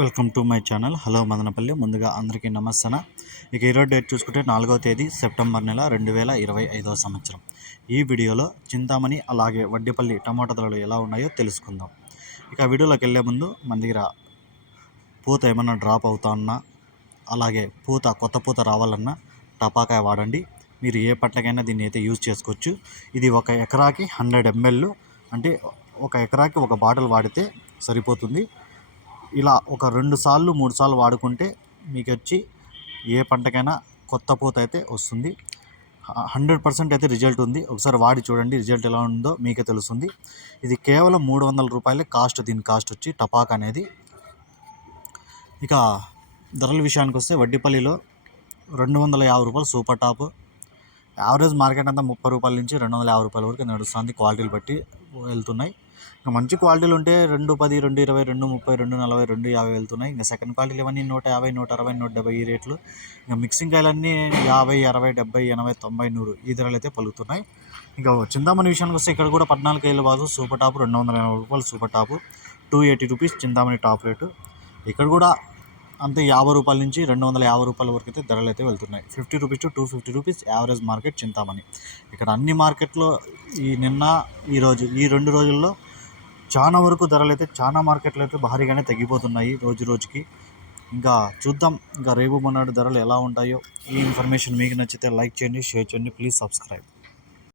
Welcome to my channel. Hello Madanapalle. ముందుగా అందరికీ నమస్తన ఇక ఈరోజు డేట్ చూసుకుంటే నాలుగవ తేదీ సెప్టెంబర్ నెల రెండు వేల ఇరవై ఐదవ సంవత్సరం. ఈ వీడియోలో చింతామణి అలాగే వడ్డిపల్లి టమాటా ధరలు ఎలా ఉన్నాయో తెలుసుకుందాం. ఇక వీడియోలోకి వెళ్ళే ముందు మన దగ్గర పూత ఏమన్నా డ్రాప్ అవుతా ఉన్నా అలాగే పూత కొత్త పూత రావాలన్నా టపాకాయ వాడండి. మీరు ఏ పంటకైనా దీన్ని అయితే యూజ్ చేసుకోవచ్చు. ఇది ఒక ఎకరాకి హండ్రెడ్ ఎంఎల్ అంటే ఒక ఎకరాకి ఒక బాటిల్ వాడితే సరిపోతుంది. ఇలా ఒక రెండు సార్లు మూడు సార్లు వాడుకుంటే మీకు వచ్చి ఏ పంటకైనా కొత్త పూత అయితే వస్తుంది. హండ్రెడ్ పర్సెంట్ అయితే రిజల్ట్ ఉంది. ఒకసారి వాడి చూడండి రిజల్ట్ ఎలా ఉందో మీకే తెలుస్తుంది. ఇది కేవలం మూడు వందల రూపాయలే కాస్ట్ దీని కాస్ట్ వచ్చి టపాక్ అనేది. ఇక ధరల విషయానికి వస్తే వడ్డీపల్లిలో రెండు వందల యాభై రూపాయలు సూపర్ టాప్. యావరేజ్ మార్కెట్ అంతా ముప్పై రూపాయల నుంచి రెండు వందల యాభై రూపాయల వరకు నడుస్తుంది క్వాలిటీలు బట్టి. వెళ్తున్నాయి. ఇంకా మంచి క్వాలిటీలు ఉంటే రెండు పది రెండు ఇరవై రెండు ముప్పై రెండు నలభై రెండు యాభై వెళ్తున్నాయి. ఇంకా సెకండ్ క్వాలిటీలు ఇవన్నీ నూట యాభై నూట అరవై నూట డెబ్బై ఈ రేట్లు. ఇంకా మిక్సింగ్ కాయలన్నీ యాభై అరవై డెబ్బై ఎనభై తొంభై నూరు ఈ ధరలు అయితే పలుకుతున్నాయి. ఇంకా చింతామణి విషయానికి వస్తే ఇక్కడ కూడా పద్నాలుగు కేళ్ళు బాజు సూపర్ టాప్ రెండు వందల ఎనభై రూపాయలు super top. Two eighty rupees Chintamani top rate. ఇక్కడ కూడా అంతే యాభై రూపాయల నుంచి రెండు వందల యాభై రూపాయల వరకు అయితే ధరలు అయితే వెళ్తున్నాయి. Fifty rupees to two fifty rupees average market Chintamani. ఇక్కడ అన్ని మార్కెట్లో ఈ నిన్న ఈరోజు ఈ రెండు రోజుల్లో చాలా వరకు ధరలు అయితే చాలా మార్కెట్లు అయితే భారీగానే తగ్గిపోతున్నాయి రోజు రోజుకి. ఇంకా చూద్దాం ఇంకా రేపు మొన్నటి ధరలు ఎలా ఉంటాయో. ఈ ఇన్ఫర్మేషన్ మీకు నచ్చితే లైక్ చేయండి షేర్ చేయండి ప్లీజ్ సబ్స్క్రైబ్.